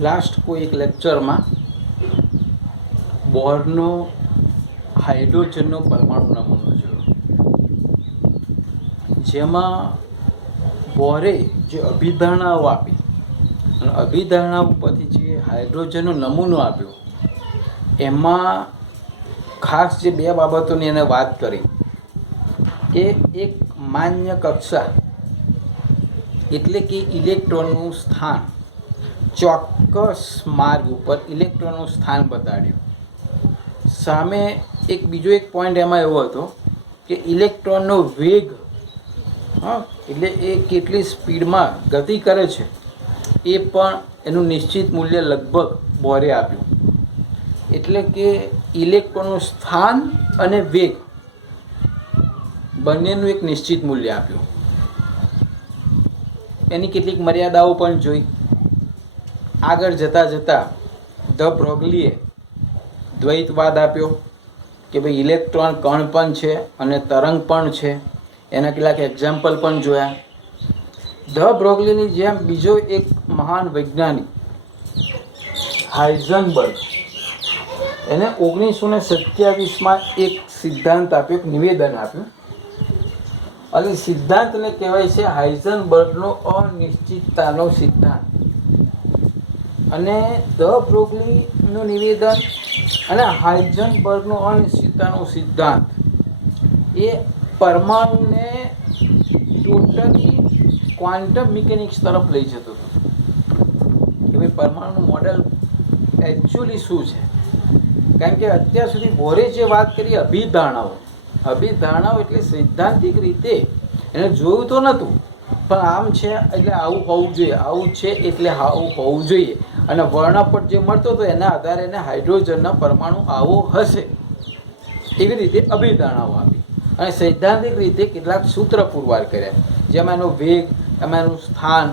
Last કોઈ એક લેક્ચરમાં બોરનો હાઇડ્રોજનનો પરમાણુ નમૂનો જોયો, જેમાં બોરે જે અભિધારણાઓ આપી અને અભિધારણા ઉપરથી જે હાઇડ્રોજનનો નમૂનો આપ્યો, એમાં ખાસ જે બે બાબતોની એને વાત કરી કે એક માન્ય કક્ષા એટલે કે ઇલેક્ટ્રોનનું સ્થાન, ચોક્કસ માર્ગ ઉપર ઇલેક્ટ્રોનનું સ્થાન બતાડ્યું. સામે એક બીજો એક પોઈન્ટ એમાં એવો હતો કે ઇલેક્ટ્રોનનો વેગ, એટલે એ કેટલી સ્પીડમાં ગતિ કરે છે એ પણ એનું નિશ્ચિત મૂલ્ય લગભગ બોરે આપ્યું. એટલે કે ઇલેક્ટ્રોનનું સ્થાન અને વેગ બંનેનું એક નિશ્ચિત મૂલ્ય આપ્યું. એની કેટલીક મર્યાદાઓ પણ જોઈ. આગળ જતાં જતાં ધ બ્રોગલીએ દ્વૈતવાદ આપ્યો કે ભાઈ ઇલેક્ટ્રોન કણ પણ છે અને તરંગ પણ છે. એના કેટલાક એક્ઝામ્પલ પણ જોયા. ધ બ્રોગલીની જેમ બીજો એક મહાન વૈજ્ઞાનિક હાઇઝનબર્ગ, એને 1927માં એક સિદ્ધાંત આપ્યો, એક નિવેદન આપ્યું. અને સિદ્ધાંતને કહેવાય છે હાઇઝનબર્ગનો અનિશ્ચિતતાનો સિદ્ધાંત. અને ધ બ્રોગલીનું નિવેદન અને હાઇઝનબર્ગનો અનિશ્ચિતતાનો સિદ્ધાંત એ પરમાણુને ટોટલી ક્વોન્ટમ મિકેનિક્સ તરફ લઈ જતો હતો કે ભાઈ પરમાણુનું મોડેલ એકચ્યુઅલી શું છે. કારણ કે અત્યાર સુધી બોરે જે વાત કરી અભિધારણાઓ એટલે સૈદ્ધાંતિક રીતે એને જોયું તો નહોતું, પણ આમ છે એટલે આવું હોવું જોઈએ, આવું છે એટલે આવું હોવું જોઈએ, અને વર્ણપટ જે મળતો હતો એના આધારે એને હાઇડ્રોજનનો પરમાણુ આવો હશે એવી રીતે અભિધારણાઓ આપી. અને સૈદ્ધાંતિક રીતે કેટલાક સૂત્ર પુરવાર કર્યા, જેમાં એનો વેગ, એમાં એનું સ્થાન,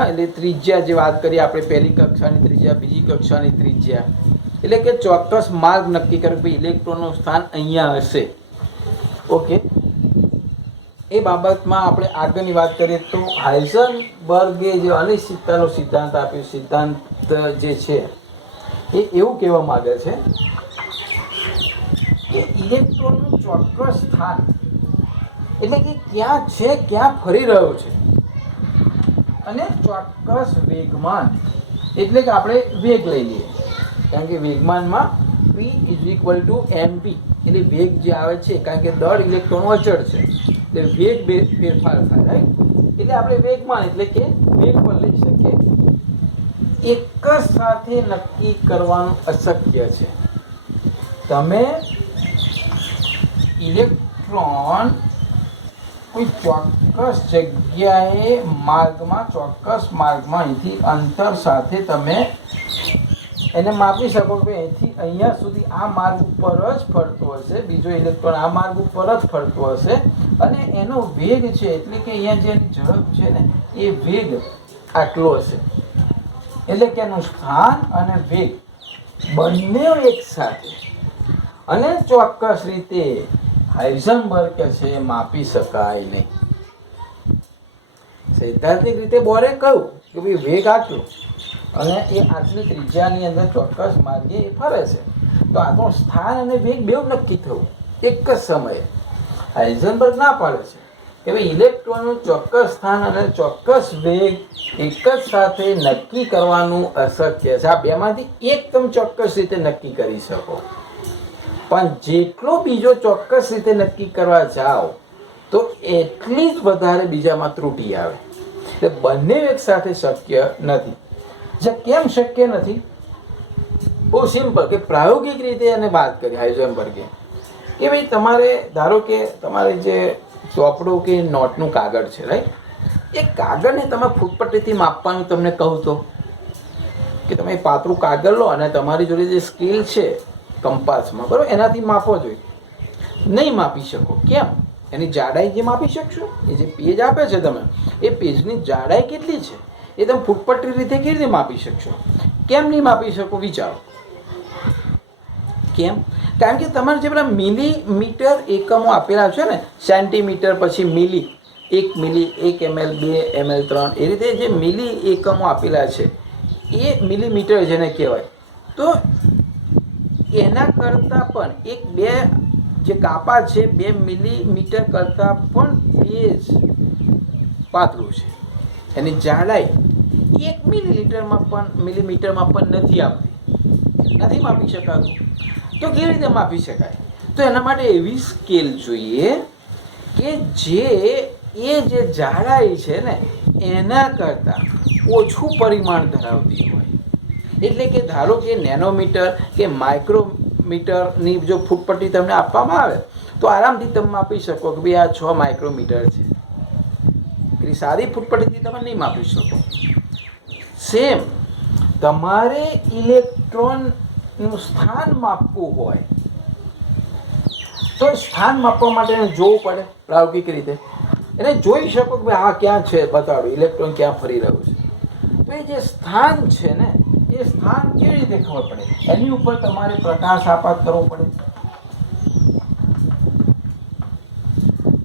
એટલે ત્રિજ્યા જે વાત કરીએ આપણે, પહેલી કક્ષાની ત્રિજ્યા, બીજી કક્ષાની ત્રિજ્યા, એટલે કે ચોક્કસ માર્ગ નક્કી કરે કે ઇલેક્ટ્રોનનું સ્થાન અહીંયા હશે. ઓકે, એ બાબતમાં આપણે આગળની વાત કરીએ તો હાઇઝનબર્ગે જે અનિશ્ચિતતાનો સિદ્ધાંત આપ્યો, સિદ્ધાંત જે છે એ એવું કહેવા માંગે છે કે ઇલેક્ટ્રોનનું ચોક્કસ સ્થાન એટલે કે ક્યાં છે, ક્યાં ફરી રહ્યો છે, અને ચોક્કસ વેગમાન એટલે કે આપણે વેગ લઈ લઈએ, કારણ કે વેગમાનમાં P = mv એટલે વેગ જે આવે છે, કારણ કે દળ ઇલેક્ટ્રોન અચળ છે એટલે વેગ ફેરફાર થાય, રાઈટ. એટલે આપણે વેગમાન એટલે કે વેગ પણ લઈ શકીએ. એક જ સાથે નક્કી કરવાનું અશક્ય છે. તમે ઇલેક્ટ્રોન કોઈ ચોક્કસ જગ્યાએ ચોક્કસ માર્ગમાં અહીંથી અંતર સાથે તમે એને માપી શકો કે અહીંથી અહીંયા સુધી આ માર્ગ ઉપર જ ફરતો હશે, બીજો ઇલેક્ટ્રોન આ માર્ગ ઉપર જ ફરતો હશે, અને એનો વેગ છે એટલે કે અહીંયા જે એની ઝડપ છે ને એ વેગ આટલો હશે. એટલે કે એનું સ્થાન અને વેગ બંને એક સાથે અને ચોક્કસ રીતે હાઇઝનબર્ગ કે છે માપી શકાય નહીં. સૈદ્ધાંતિક રીતે બોરે કહ્યું કે ભાઈ વેગ આટલો અને એ આટલી ત્રિજ્યાની અંદર ચોક્કસ માર્ગે એ ફરે છે, તો આપણું સ્થાન અને વેગ બેઉ નક્કી થયું એક જ સમયે. હાઇઝનબર્ગ ના પાડે છે કે ભાઈ ઇલેક્ટ્રોનનું ચોક્કસ સ્થાન અને ચોક્કસ વેગ એક જ સાથે નક્કી કરવાનું અશક્ય છે. આ બેમાંથી એક તમે ચોક્કસ રીતે નક્કી કરી શકો, પણ જેટલો બીજો ચોક્કસ રીતે નક્કી કરવા જાઓ તો એટલી જ વધારે બીજામાં ત્રુટિ આવે. એટલે બંને એક સાથે શક્ય નથી. જે કેમ શક્ય નથી? બહુ સિમ્પલ, કે પ્રાયોગિક રીતે એને વાત કરી હાઇઝનબર્ગે કે ભાઈ તમારે ધારો કે તમારે જે ચોપડું કે નોટનું કાગળ છે, રાઈટ, એ કાગળને તમે ફૂટપટ્ટીથી માપવાનું તમને કહું તો કે તમે પાતળું કાગળ લો અને તમારી જોડે જે સ્કેલ છે કંપાસમાં, બરાબર, એનાથી માપો જોઈએ. નહીં માપી શકો. કેમ? એની જાડાઈ જે માપી શકશો, એ જે પેજ આપે છે તમે, એ પેજની જાડાઈ કેટલી છે એ તમે ફૂટપટ્ટી રીતે કેવી રીતે માપી શકશો? કેમ નહીં માપી શકો? વિચારો. કેમ? કારણ કે તમારે જે પેલા મિલીમીટર એકમો આપેલા છે ને, સેન્ટીમીટર, પછી મિલી, 1 મિલી, 1 ml, 2 ml, 3, એ રીતે જે મિલી એકમો આપેલા છે એ મિલીમીટર જેને કહેવાય. તો એના કરતાં પણ એક બે જે કાપા છે 2 મિલીમીટર કરતાં પણ તેજ પાતળું છે. એની જાડાઈ 1 મિલીમીટરમાં પણ નથી આવતી, નથી માપી શકાતું. તો કેવી રીતે માપી શકાય? તો એના માટે એવી સ્કેલ જોઈએ કે જે જાડાઈ છે ને એના કરતાં ઓછું પરિમાણ ધરાવતી હોય. એટલે કે ધારો કે નેનોમીટર કે માઇક્રોમીટરની જો ફૂટપટ્ટી તમને આપવામાં આવે તો આરામથી તમે માપી શકો કે ભાઈ આ 6 માઇક્રોમીટર છે. પેલી સાદી ફૂટપટ્ટીથી તમે નહીં માપી શકો. સેમ તમારે ઇલેક્ટ્રોનનું સ્થાન માપવું હોય તો સ્થાન માપવા માટે એને જોવું પડે પ્રાયોગિક રીતે. એને જોઈ શકો કે આ ક્યાં છે, બતાડો ઇલેક્ટ્રોન ક્યાં ફરી રહ્યું છે. તો એ જે સ્થાન છે ને એ સ્થાન કેવી રીતે ખબર પડે? એની ઉપર તમારે પ્રકાશ આપાત કરવો પડે.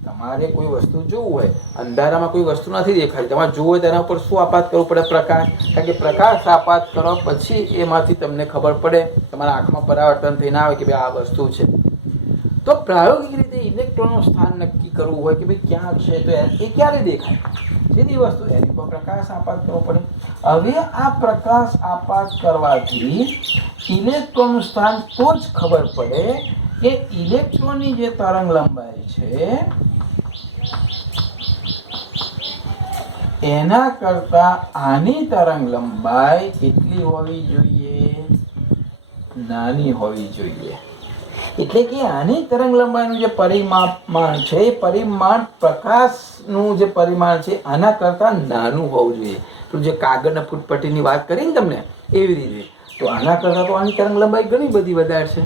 તમારે કોઈ વસ્તુ જોવું હોય, અંધારામાં કોઈ વસ્તુ નથી દેખાતી, તમારે જોવું હોય તેના ઉપર શું આપાત કરવું પડે? પ્રકાશ. કારણ કે પ્રકાશ આપાત કરો પછી એમાંથી તમને ખબર પડે, તમારા આંખમાં પરાવર્તન થઈને આવે કે ભાઈ આ વસ્તુ છે. તો પ્રાયોગિક રીતે ઇલેક્ટ્રોનનું સ્થાન નક્કી કરવું હોય કે ભાઈ ક્યાં છે તો એ ક્યારે દેખાય? જેની વસ્તુ એની પર પ્રકાશ આપાત કરવો પડે. હવે આ પ્રકાશ આપાત કરવાથી ઇલેક્ટ્રોનનું સ્થાન તો જ ખબર પડે કે ઇલેક્ટ્રોનની જે તરંગ લંબાઈ છે એના કરતા આની તરંગ લંબાઈ કેટલી હોવી જોઈએ? નાની હોવી જોઈએ. એટલે કે આની તરંગ લંબાઈનું જે પરિમાણ છે એ પરિમાણ પ્રકાશનું જે પરિમાણ છે આના કરતાં નાનું હોવું જોઈએ. તો જે કાગળના ફૂટપટ્ટીની વાત કરી ને તમને એવી રીતે, તો આના કરતાં તો આની તરંગ લંબાઈ ઘણી બધી વધારે છે.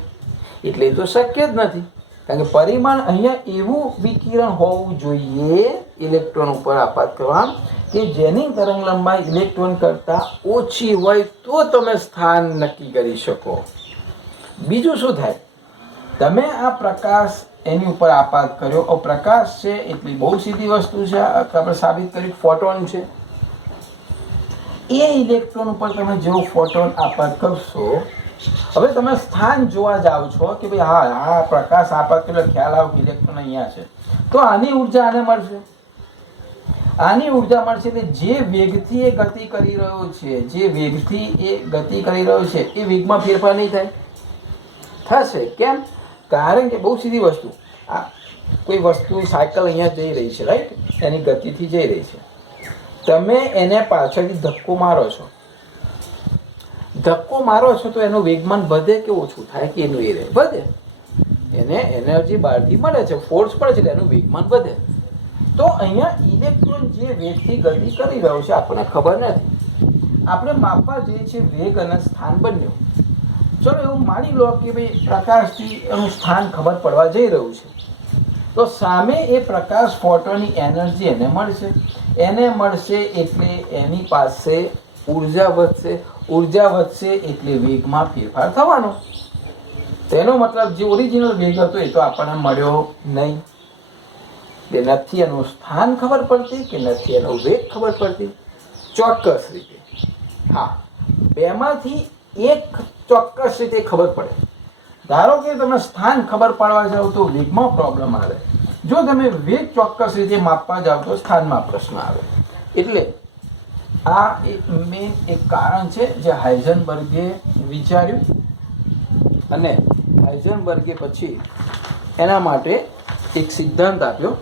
એટલે એ તો શક્ય જ નથી. કારણ કે પરિમાણ અહીંયા એવું વિકિરણ હોવું જોઈએ ઇલેક્ટ્રોન ઉપર આપાત કરવા કે જેની તરંગ લંબાઈ ઇલેક્ટ્રોન કરતાં ઓછી હોય તો તમે સ્થાન નક્કી કરી શકો. બીજું શું થાય? તમે આ પ્રકાશ એની ઉપર આપાત કર્યો. પ્રકાશ છે એટલી બહુ સીધી વસ્તુ છે, આપણે સાબિત કર્યું ફોટોન છે. એ ઇલેક્ટ્રોન ઉપર તમે જેવો ફોટોન આપાત કરશો, હવે તમે સ્થાન જોવા જાઓ છો કે ભાઈ હા આ પ્રકાશ આપાત કર્યો, ખ્યાલ આવે કે ઇલેક્ટ્રોન અહીંયા છે, તો આની ઉર્જા આને મળશે. આની ઉર્જા મળશે એટલે જે વેગથી એ ગતિ કરી રહ્યો છે, એ વેગમાં ફેરફાર નહીં થાય? થશે. કેમ? કારણ કે બહુ સીધી વસ્તુ, આ કોઈ વસ્તુ સાયકલ અહીંયા જઈ રહી છે, રાઈટ? એની ગતિથી જઈ રહી છે. તમે એને પાછળથી ધક્કો મારો છો તો એનું વેગમાન વધે કે ઓછું થાય? કે એનું એ રહે? વધે. એને એનર્જી બહારથી મળે છે, ફોર્સ પડે છે એટલે એનું વેગમાન વધે. તો અહીંયા ઇલેક્ટ્રોન જે વેગથી ગતિ કરી રહ્યો છે આપણને ખબર નથી. આપણે માપવા જઈએ છીએ વેગ અને સ્થાન બંને. ચલો એવું માની લો કે ભાઈ પ્રકાશથી એનું સ્થાન ખબર પડવા જઈ રહ્યું છે, તો સામે એ પ્રકાશ ફોટોની એનર્જી એને મળશે એટલે એની પાસે ઉર્જા વધશે એટલે વેગમાં ફેરફાર થવાનો. તેનો મતલબ જે ઓરિજિનલ વેગ હતો એ તો આપણને મળ્યો નહીં. એટલે નથી એનું સ્થાન ખબર પડતી કે નથી એનો વેગ ખબર પડતી. ચોક્કસ રીતે હા, બેમાંથી એક ચોક્કસ રીતે ખબર પડે. ધારો કે તમે સ્થાન ખબર પાડવા જાઓ તો વેગમાં પ્રોબ્લેમ આવે. જો તમે વેગ ચોક્કસ રીતે માપવા જાઓ તો સ્થાનમાં પ્રશ્ન આવે. એટલે આ એક કારણ છે જે હાઇઝનબર્ગે વિચાર્યું અને હાઇઝનબર્ગે પછી એના માટે એક સિદ્ધાંત આપ્યો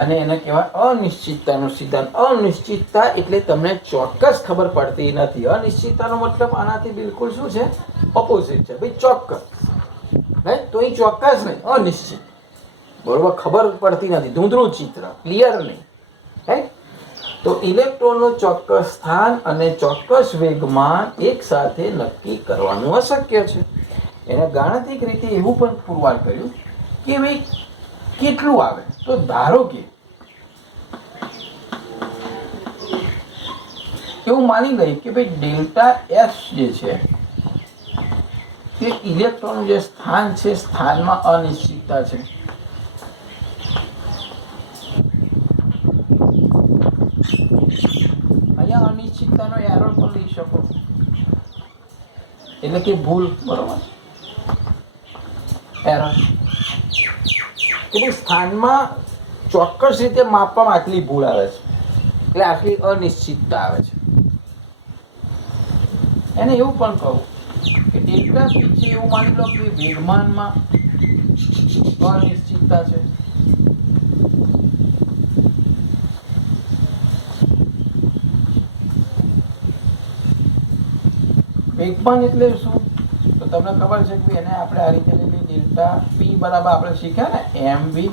અને એને કહેવાય અનિશ્ચિતતાનો સિદ્ધાંત. અનિશ્ચિતતા એટલે તમને ચોક્કસ ખબર પડતી નથી. અનિશ્ચિતતાનો મતલબ આનાથી બિલકુલ શું છે? ઓપોઝિટ છે. ભાઈ ચોક્કસ રાઈટ, તો એ ચોક્કસ નહીં, અનિશ્ચિત. બરોબર? ખબર પડતી નથી, ધૂંધળું ચિત્ર, ક્લિયર નહીં, રાઈટ? તો ઇલેક્ટ્રોનનું ચોક્કસ સ્થાન અને ચોક્કસ વેગમાન એક સાથે નક્કી કરવાનું અશક્ય છે. એને ગાણિતિક રીતે એવું પણ પુરવાર કર્યું કે ભાઈ કેટલું આવે. તો ધારો કે એવું માની લઈએ કે ભાઈ ડેલ્ટા એસ જે છે તે ઇલેક્ટ્રોનનું જે સ્થાન છે, સ્થાનમાં અનિશ્ચિતતા છે. અહીંયા અનિશ્ચિત અનિશ્ચિતતાનો એરર પણ લઈ શકો, એટલે કે ભૂલ, બરોબર, એરર કે સ્થાનમાં ચોક્કસ રીતે માપવામાં આટલી ભૂલ આવે છે, એટલે આટલી અનિશ્ચિતતા આવે છે. એને એવું પણ કહું કે ડેલ્ટા પી છે એવું માની લો કે વેગમાનમાં અનિશ્ચિતતા છે. વેગમાન એટલે શું? તો તમને ખબર છે કે એને આપણે આ રીતે લઈએ, ડેલ્ટા પી બરાબર આપણે શીખ્યા ને એમ વી.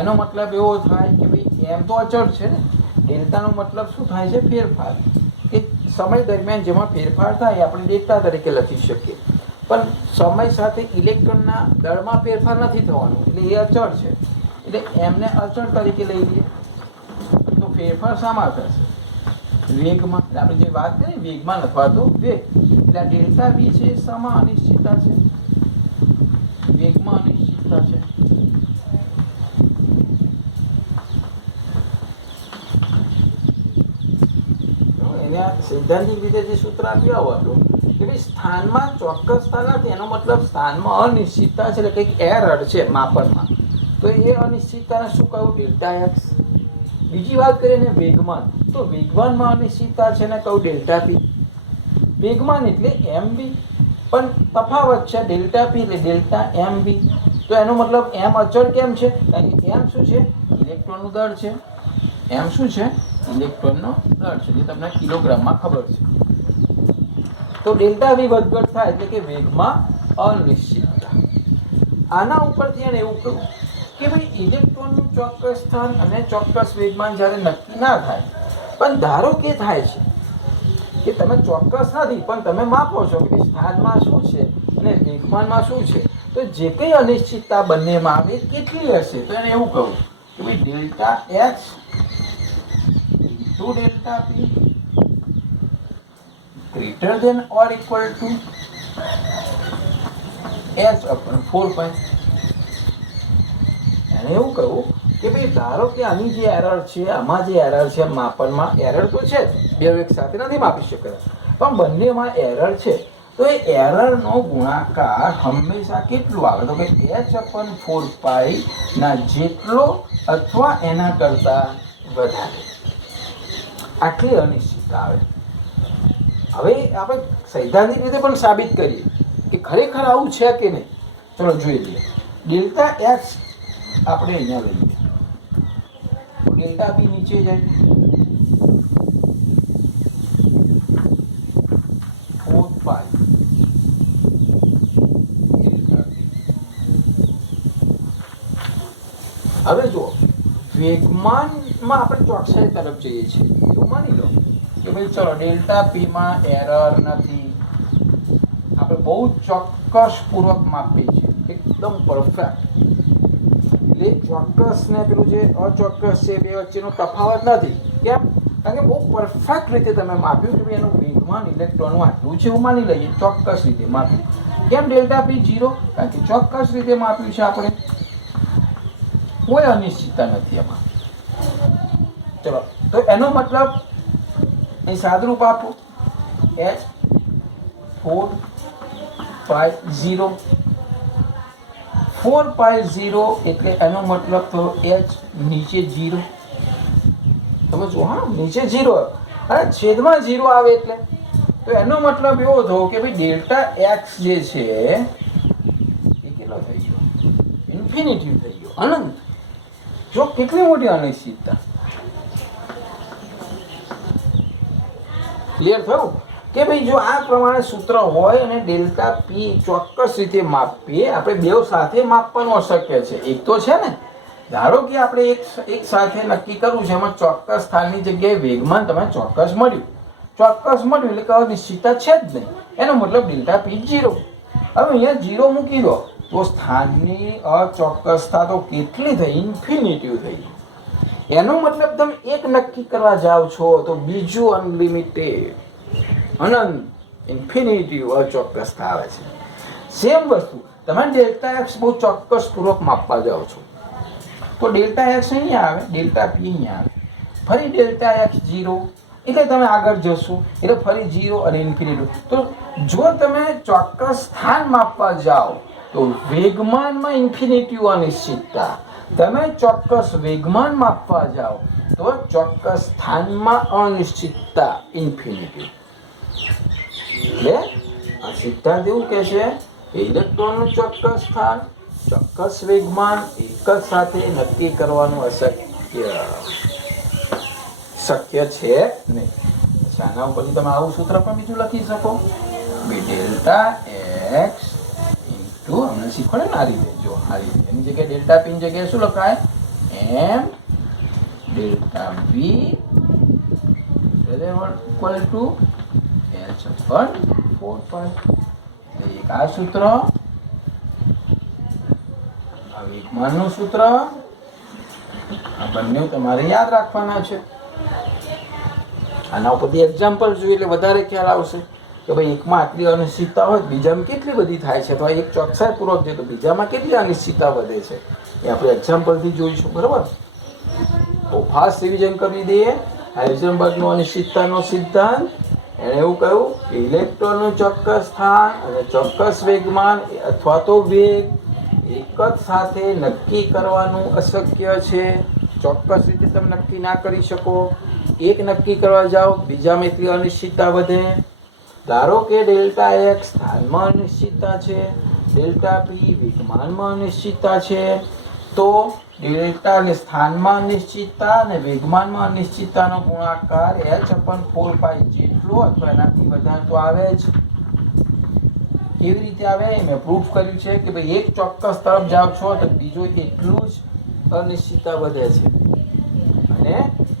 એનો મતલબ એવો થાય કે ભાઈ એમ તો અચળ છે ને, ડેલ્ટાનો મતલબ શું થાય છે? ફેરફાર. કે સમય દરમિયાન જેમાં ફેરફાર થાય આપણે ડેલ્ટા તરીકે લખી શકીએ. પણ સમય સાથે ઇલેક્ટ્રોનના દળમાં ફેરફાર નથી થવાનો, એટલે એ અચળ છે, એટલે એમને અચળ તરીકે લઈ લઈએ. તો ફેરફાર શામાં થશે? વેગમાં. આપણે જે વાત કરીએ વેગમાં અથવા તો વેગ, એટલે આ ડેલ્ટા વી છે એ શામાં અનિશ્ચિતતા છે? વેગમાં અનિશ્ચિતતા છે. સૈદ્ધાંતિક રીતે જે સૂત્ર આપ્યું હતું કે ભાઈ સ્થાનમાં ચોક્કસતા નથી, એનો મતલબ સ્થાનમાં અનિશ્ચિતતા છે, એટલે કંઈક એરર છે માપનમાં. તો એ અનિશ્ચિતતાને શું કહ્યું? Delta x. બીજી વાત કરીએ ને વેગમાન, તો વેગમાનમાં અનિશ્ચિતતા છે ને કહ્યું ડેલ્ટા પી. વેગમાન એટલે એમ બી, પણ તફાવત છે ડેલ્ટા પી એટલે ડેલ્ટા એમ બી. તો એનો મતલબ એમ અચળ કેમ છે? કારણ કે એમ શું છે? ઇલેક્ટ્રોનનું દળ છે. એમ શું છે? ઇલેક્ટ્રોનનો દળ છે, જે તમને કિલોગ્રામમાં ખબર છે. તો ડેલ્ટા વી વધઘટ થાય એટલે કે વેગમાં અનિશ્ચિતતા. આના ઉપરથી એને એવું કહ્યું કે ભાઈ ઇલેક્ટ્રોનનું ચોક્કસ સ્થાન અને ચોક્કસ વેગમાન જ્યારે નક્કી ના થાય, પણ ધારો કે થાય છે કે તમે ચોક્કસ નથી પણ તમે માપો છો કે સ્થાનમાં શું છે અને વેગમાનમાં શું છે, તો જે કંઈ અનિશ્ચિતતા બંનેમાં આવે કેટલી હશે? તો એને એવું કહું કે ભાઈ delta H to delta P greater than or equal to h upon 4 pi. એને એવું કહું કે ભાઈ ધારો કે આની જે એરર છે, આમાં જે એરર છે માપનમાં, એરર તો છે જ, બે એક સાથે નથી માપી શકતા, પણ બંનેમાં એરર છે. તો એ એરરનો ગુણાકાર હંમેશા કેટલું આવે? તો કે h upon 4 pi ના જેટલો અથવા એના કરતા વધારે. આટલી અનિશ્ચિતતા આવે. હવે આપણે સૈદ્ધાંતિક રીતે પણ સાબિત કરીએ કે ખરેખર આવું છે કે નહીં. ચલો જોઈ લઈએ. ડેલ્ટા એક્સ આપણે અહીંયા લઈએ, ડેલ્ટા પી નીચે જાય, 4 પાઈ ડેલ્ટા પી. હવે જુઓ, વેગમાનમાં આપણે ચોકસાઈ તરફ જઈએ છીએ. એવું માની લો કે ભાઈ ચલો ડેલ્ટા પી માં એરર નથી, આપણે બહુ ચોક્કસ પૂર્વક માપીએ છીએ, એકદમ પરફેક્ટ. એટલે ચોક્કસ ને પેલું જે અચોક્કસ છે બે વચ્ચેનો તફાવત નથી. કેમ? કારણ કે બહુ પરફેક્ટ રીતે તમે માપ્યું કે ભાઈ એનું વેગમાન ઇલેક્ટ્રોનનું આટલું છે એવું માની લઈએ, ચોક્કસ રીતે માપ્યું. કેમ ડેલ્ટા પી 0? કારણ કે ચોક્કસ રીતે માપ્યું છે આપણે, કોઈ અનિશ્ચિતતા નથી એમાં. ચલો, તો એનો મતલબ એ સાદરૂપ આપો, h 4 pi 0. 4 pi 0 એટલે એનો મતલબ તો h નીચે 0. તમે જુઓ, હા, નીચે 0 અને છેદમાં 0 આવે એટલે તો એનો મતલબ એવો થયો કે ભાઈ ડેલ્ટા એક્સ જે છે એ કેટલો થઈ ગયો? ઇન્ફિનિટી થઈ ગયો, અનંત. જો કેટલી મોટી અનિશ્ચિતતા. ક્લિયર થયું કે ભાઈ જો આ પ્રમાણે સૂત્ર હોય અને ડેલ્ટા પી ચોક્કસ રીતે માપીએ, આપણે બેવ સાથે માપવાનું અશક્ય છે. એક તો છે ને, ધારો કે આપણે એક સાથે નક્કી કરવું છે, એમાં ચોક્કસ સ્થાનની જગ્યાએ વેગમાન તમે ચોક્કસ મળ્યું એટલે કે અનિશ્ચિતતા છે જ નહીં, એનો મતલબ ડેલ્ટા પી 0. હવે અહીંયા 0 મૂકી દો તો સ્થાનની અચોક્કસતા તો કેટલી થઈ? ઇન્ફિનિટી થઈ. એનો મતલબ તમે એક નક્કી કરવા જાઓ છો તો બીજું અનલિમિટેડ, અનંત, ઇન્ફિનિટી અચોક્કસતા આવે છે. સેમ વસ્તુ તમે ડેલ્ટા એક્સ બહુ ચોક્કસ પૂર્વક માપવા જાઓ છો તો ડેલ્ટા એક્સ અહીંયા આવે, ડેલ્ટા પી અહીંયા આવે, ફરી ડેલ્ટા એક્સ 0, એટલે તમે આગળ જશો એટલે ફરી 0 અને ઇન્ફિનિટી. તો જો તમે ચોક્કસ સ્થાન માપવા જાઓ તો વેગમાનમાં ઇન્ફિનિટી અનિશ્ચિતતા, તમે ચોક્કસ વેગમાન માપવા જાઓ તો ચોક્કસ સ્થાનમાં અનિશ્ચિતતા ઇન્ફિનિટી. એટલે આ સિદ્ધાંત એવું કહે છે કે ઇલેક્ટ્રોનનું ચોક્કસ સ્થાન ચોક્કસ વેગમાન એક જ સાથે નક્કી કરવાનું શક્ય છે નહીં. આના ઉપરથી તમે આવું સૂત્ર પણ બીજું લખી શકો, બી ડેલ્ટા એક્સ ઇન્ટુ, અમને શીખવાડે ને આ રીતે, જો આ રીતે એની જગ્યાએ ડેલ્ટા પી ની જગ્યાએ શું લખાય, m delta v equal to h upon 4 એક આ સૂત્ર, આ વેગમાનનું સૂત્ર, આ બંને તમારે યાદ રાખવાના છે. આના ઉપરથી એક્ઝામ્પલ જોઈએ એટલે વધારે ખ્યાલ આવશે કે ભાઈ એકમાં આટલી અનિશ્ચિતતા હોય બીજામાં કેટલી બધી થાય છે, અથવા એક ચોકસાઈ પૂર્વક છે તો બીજામાં કેટલી અનિશ્ચિતતા વધે છે, એ આપણે એક્ઝામ્પલથી જોઈશું. બરાબર, તો ફાસ્ટ રિવિઝન કરી દઈએ. હાઇઝનબર્ગનો અનિશ્ચિતતાનો સિદ્ધાંત, એણે એવું કહ્યું કે ઇલેક્ટ્રોનનું ચોક્કસ સ્થાન અને ચોક્કસ વેગમાન અથવા તો વેગ એક જ સાથે નક્કી કરવાનું અશક્ય છે. ચોક્કસ રીતે તમે નક્કી ના કરી શકો. એક નક્કી કરવા જાઓ બીજામાં એટલી અનિશ્ચિતતા વધે. ધારો કે ડેલ્ટા એક્સ સ્થાનમાં અનિશ્ચિતતા છે, ડેલ્ટા પી વેગમાનમાં અનિશ્ચિતતા છે, તો ડેલ્ટા ને સ્થાનમાં અનિશ્ચિતતા અને વેગમાનમાં અનિશ્ચિતતાનો ગુણાકાર h અપન 4 જેટલો અથવા એનાથી વધારે તો આવે જ. કેવી રીતે આવે મેં પ્રૂફ કર્યું છે કે ભાઈ એક ચોક્કસ તરફ જાઓ છો તો બીજો એટલું જ અનિશ્ચિતતા વધે છે. અને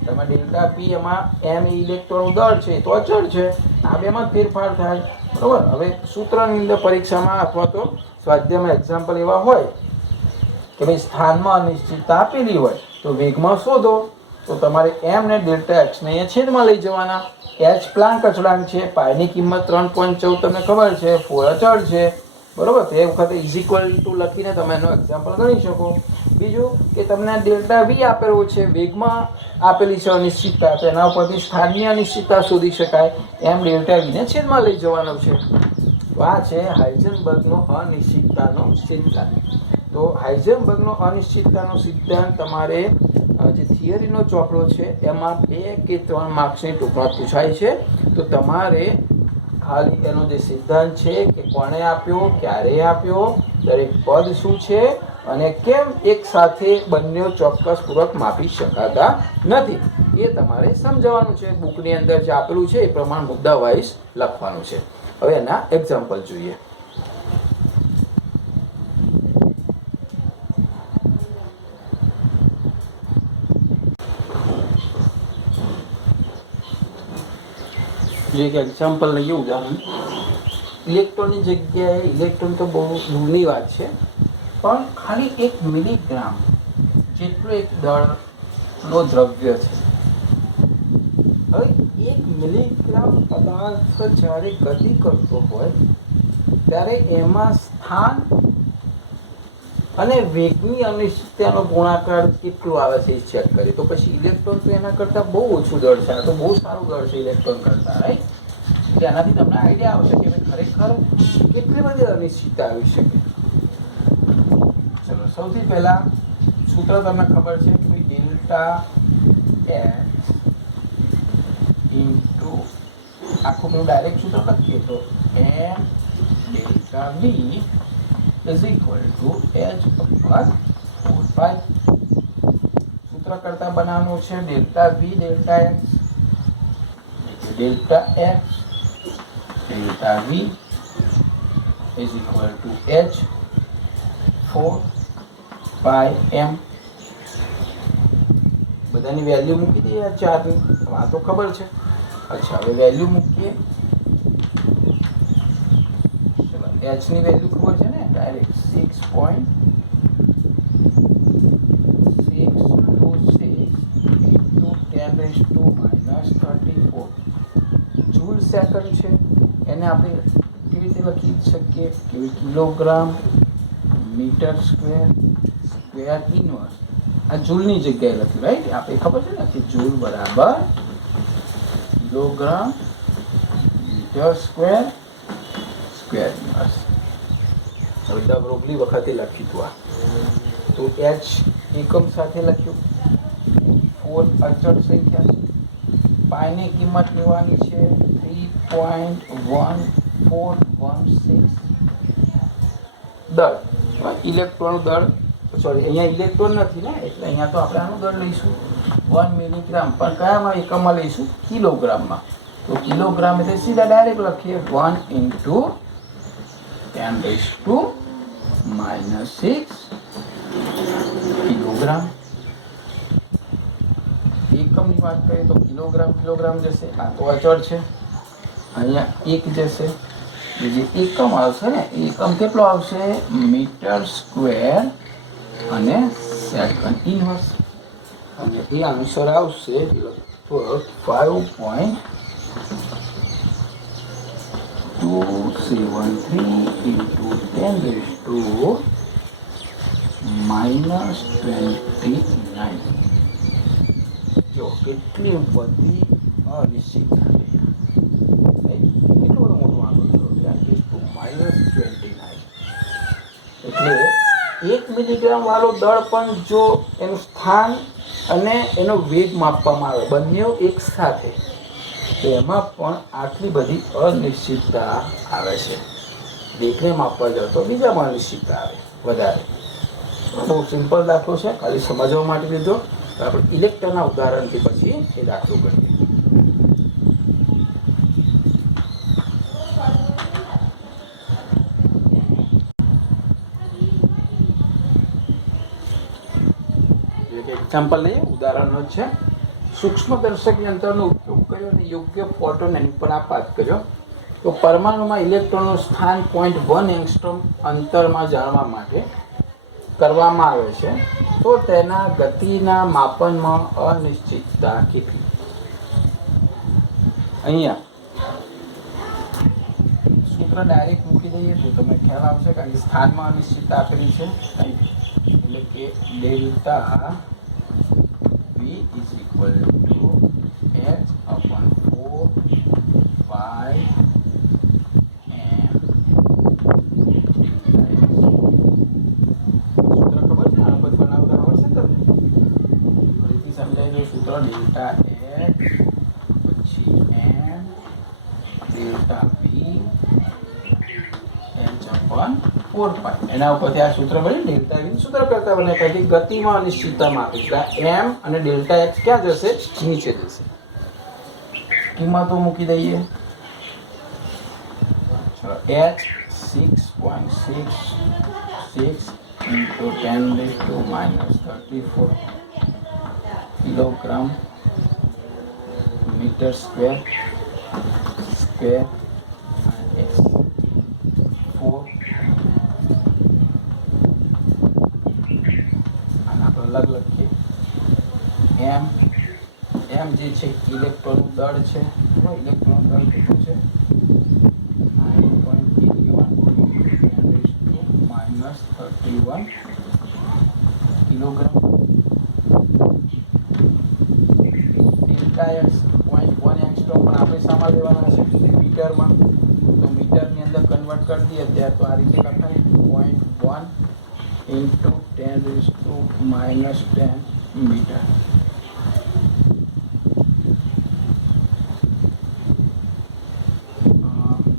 તમે ડેલ્ટા પી એમાં એમ ઇલેક્ટ્રોનનું દળ છે તો અચળ છે, આ બેમાં ફેરફાર થાય. બરોબર, હવે સૂત્રની અંદર પરીક્ષામાં અથવા તો સ્વાધ્યાયમાં એક્ઝામ્પલ એવા હોય કે ભાઈ સ્થાનમાં અનિશ્ચિતતા આપેલી હોય તો વેગમાં શોધો, તો તમારે એમ ને ડેલ્ટા એક્સ ને અહીંયા છેદમાં લઈ જવાના. એચ પ્લાન્ક અચળાંક છે, પાયની કિંમત 3.14 તમને ખબર છે, 4 અચળ છે. બરોબર, તે વખતે ઇઝ ઇક્વલ ટુ લખીને તમે એનો એક્ઝામ્પલ ગણી શકો. બીજું કે તમને ડેલ્ટા વી આપેલો છે, વેગમાં આપેલી છે અનિશ્ચિતતા, તો એના ઉપરથી સ્થાનની અનિશ્ચિતતા શોધી શકાય. એમ ડેલ્ટા વીને છેદમાં લઈ જવાનો છે. તો આ છે હાઇઝનબર્ગનો અનિશ્ચિતતાનો સિદ્ધાંત. તો હાઇઝનબર્ગનો અનિશ્ચિતતાનો સિદ્ધાંત તમારે જે થિયરીનો ચોપડો છે એમાં 2 કે 3 માર્ક્સની ટૂંકમાં પૂછાય છે. તો તમારે ખાલી એનો જે સિદ્ધાંત છે કે કોણે આપ્યો, ક્યારે આપ્યો, દરેક પદ શું છે અને કેમ એક સાથે બંને ચોક્કસ પૂર્વક માપી શકાતા નથી એ તમારે સમજાવવાનું છે. બુકની અંદર જે આપેલું છે એ પ્રમાણે મુદ્દા વાઇઝ લખવાનું છે. હવે એના એક્ઝામ્પલ જોઈએ. એક એક્ઝામ્પલ લઈએ, ઉદાહરણ. ઇલેક્ટ્રોનની જગ્યાએ, ઇલેક્ટ્રોન તો બહુ દૂરની વાત છે, પણ ખાલી 1 મિલીગ્રામ જેટલો એક દળનો દ્રવ્ય છે. હવે 1 મિલીગ્રામ પદાર્થ જ્યારે ગતિ કરતો હોય ત્યારે એમાં સ્થાન અને વેગની અનિશ્ચિતતાનો ગુણાકાર કેટલું આવે છે એ ચેક કરીએ. તો પછી ઇલેક્ટ્રોન તો એના કરતાં બહુ ઓછું દળ છે, આ તો બહુ સારું દળ છે ઇલેક્ટ્રોન કરતાં, રાઈટ? તેનાથી તમને આઈડિયા આવશે કે ખરેખર કેટલી બધી અનિશ્ચિતતા આવી શકે. ચલો, સૌથી પહેલા સૂત્ર તમને ખબર છે કે ડેલ્ટા એક્સ ઇન્ટુ આખું પેલું ડાયરેક્ટ સૂત્ર લખીએ તો m delta V is equal to h upon 4 સૂત્ર કરતા બનાવવાનું છે delta V delta X, delta X delta V is equal to h 4 pi m. બધાની વેલ્યુ મૂકી દઈએ આ ચારની, આ તો ખબર છે. અચ્છા, હવે વેલ્યુ મૂકીએ. h ની વેલ્યુ ખબર છે ને, ડાયરેક્ટ 6.626 into 10⁻⁻34 જૂલ સેકન્ડ છે. એને આપણે કેવી રીતે લખી શકીએ કે kilogram metre square square inverse. આ જૂલની જગ્યાએ લખ્યું, રાઈટ? આપણે ખબર છે ને કે જૂલ બરાબર kilogram metre square square inverse. બધા બ્રોગલી વખતે લખ્યું હતું આ. તો એચ એકમ સાથે લખ્યું, 4 અચળ સંખ્યા છે, પાઈની કિંમત લેવાની છે 3.1416. દળ, ઇલેક્ટ્રોનનું દળ, સોરી અહીંયા ઇલેક્ટ્રોન નથી ને, એટલે અહીંયા તો આપણે આનું દળ લઈશું 1 મિલીગ્રામ, પણ કયામાં એકમમાં લઈશું? કિલોગ્રામમાં. તો કિલોગ્રામ એટલે સીધા ડાયરેક્ટ લખીએ 1 ઇન્ટુ 10⁻⁻6 કિલોગ્રામ. એકમની વાત કરીએ તો કિલોગ્રામ જશે, આ તો અચળ છે, અહીંયા 1 જશે. જે એકમ આવશે ને, એકમ કેટલો આવશે? મીટર સ્ક્વેર અને સેકન્ડ ઇન્વર્સ. અને એ આન્સર આવશે લગભગ 5.273 ઇન્ટુ 10⁻29. જો કેટલી બધી અનિશ્ચિતતા, કેટલો બધો મોટો આંકડો થયો, 10⁻29. એટલે 1 મિલીગ્રામ વાળો દળ પણ જો એનું સ્થાન અને એનો વેગ માપવામાં આવે બંને એક સાથે, તો એમાં પણ આટલી બધી અનિશ્ચિતતા આવે છે. વેગને માપવા જાવ તો બીજામાં અનિશ્ચિતતા આવે વધારે. બહુ સિમ્પલ દાખલો છે, ખાલી સમજવા માટે લીધો. આપણે ઇલેક્ટ્રોનના ઉદાહરણથી પછી એ દાખલો કરીએ. એક્ઝામ્પલ લઈએ, ઉદાહરણનો છે. સૂક્ષ્મદર્શક યંત્રનો ઉપયોગ કર્યો અને યોગ્ય ફોટોન એની પર આપાત કર્યો, તો પરમાણુમાં ઇલેક્ટ્રોનનું સ્થાન 0.1 એંગસ્ટ્રોમ અંતરમાં જાણવા માટે કરવામાં આવે છે, તો તેના ગતિના માપનમાં અનિશ્ચિતતા કેટલી? અહીંયા સૂત્ર ડાયરેક્ટ મૂકી દઈએ તો તમને ખ્યાલ આવશે, કારણ કે સ્થાનમાં અનિશ્ચિતતા આપેલી છે. એટલે કે delta V is equal to H/4 pi m સૂત્ર ખબર છે? આ બધું બનાવતા આવડશે તમને? ફરીથી સમજાવી દઉં સૂત્ર. ડેલ્ટા H પછી m delta V H/4 pi. એના ઉપરથી આ સૂત્ર બન્યું. ડેલ્ટા V સૂત્ર કરતા બને, કારણ કે ગતિમાં અનિશ્ચિતતામાં આપી m અને ડેલ્ટા x ક્યાં જશે? નીચે જશે. કિંમતો મૂકી દઈએ. H 6.66 into 10⁻34 kilogram metre square અને x 4. આના પર અલગ લખીએ. m જે છે ઇલેક્ટ્રોનનું દળ છે. ઇલેક્ટ્રોન દળ કેટલું છે? 9.81 કિલોગ્રામ. ડેલ્ટા x 0.1 એંગસ્ટ્રોમ, પણ આપણે શામાં લેવાના છે? મીટરમાં. તો મીટરની અંદર કન્વર્ટ કરી દઈએ ત્યારે તો આ રીતે લખાય 0.1 ઇન્ટુ 10⁻10 મીટર.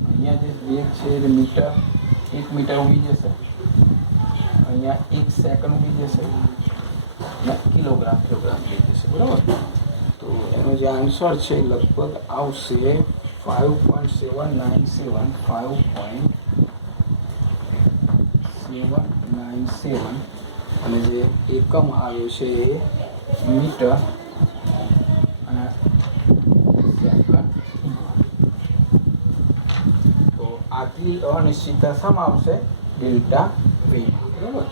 અહીંયા જે વેગ છે એ મીટર, 1 મીટર ઉડી જશે. અહીંયા 1 સેકન્ડ ઉડી જશે. કિલોગ્રામ થઈ જશે. બરાબર? તો એનો જે આન્સર છે લગભગ આવશે 5.797 અને જે એકમ આવ્યો છે એ મીટર અને સેકન્ડ. તો આટલી અનિશ્ચિતતા શામાં આવશે? Delta V. બરાબર?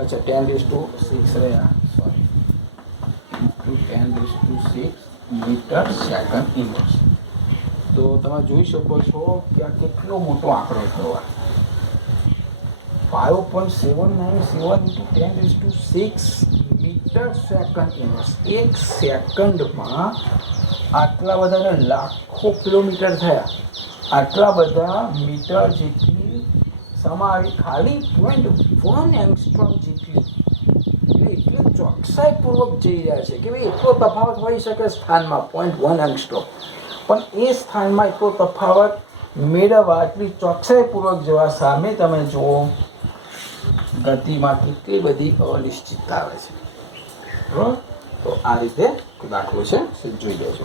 અચ્છા, 10⁻6 રહ્યા, sorry, into 10⁻6 metre second inverse. તો તમે જોઈ શકો છો કે આ કેટલો મોટો આંકડો થયો. 5.797 × 10⁶ મીટર સેકન્ડ ઇનવર્સ. એક સેકન્ડમાં આટલા બધા લાખો કિલોમીટર થયા, આટલા બધા મીટર જેટલી સમા આવી ખાલી 0.1 એંગસ્ટ્રોમ જેટલી. એટલે ચોકસાઈપૂર્વક જઈ રહ્યા છે કે ભાઈ એટલો તફાવત હોઈ શકે સ્થાનમાં 0.1 એંગસ્ટ્રોમ, પણ એ સ્થાનમાં એટલો તફાવત મેળવવા આટલી ચોકસાઈપૂર્વક જવા સામે તમે જુઓ ગતિમાં કેટલી બધી અનિશ્ચિતતા આવે છે. બરાબર, તો આ રીતે દાખલો છે, જોઈ લેજો.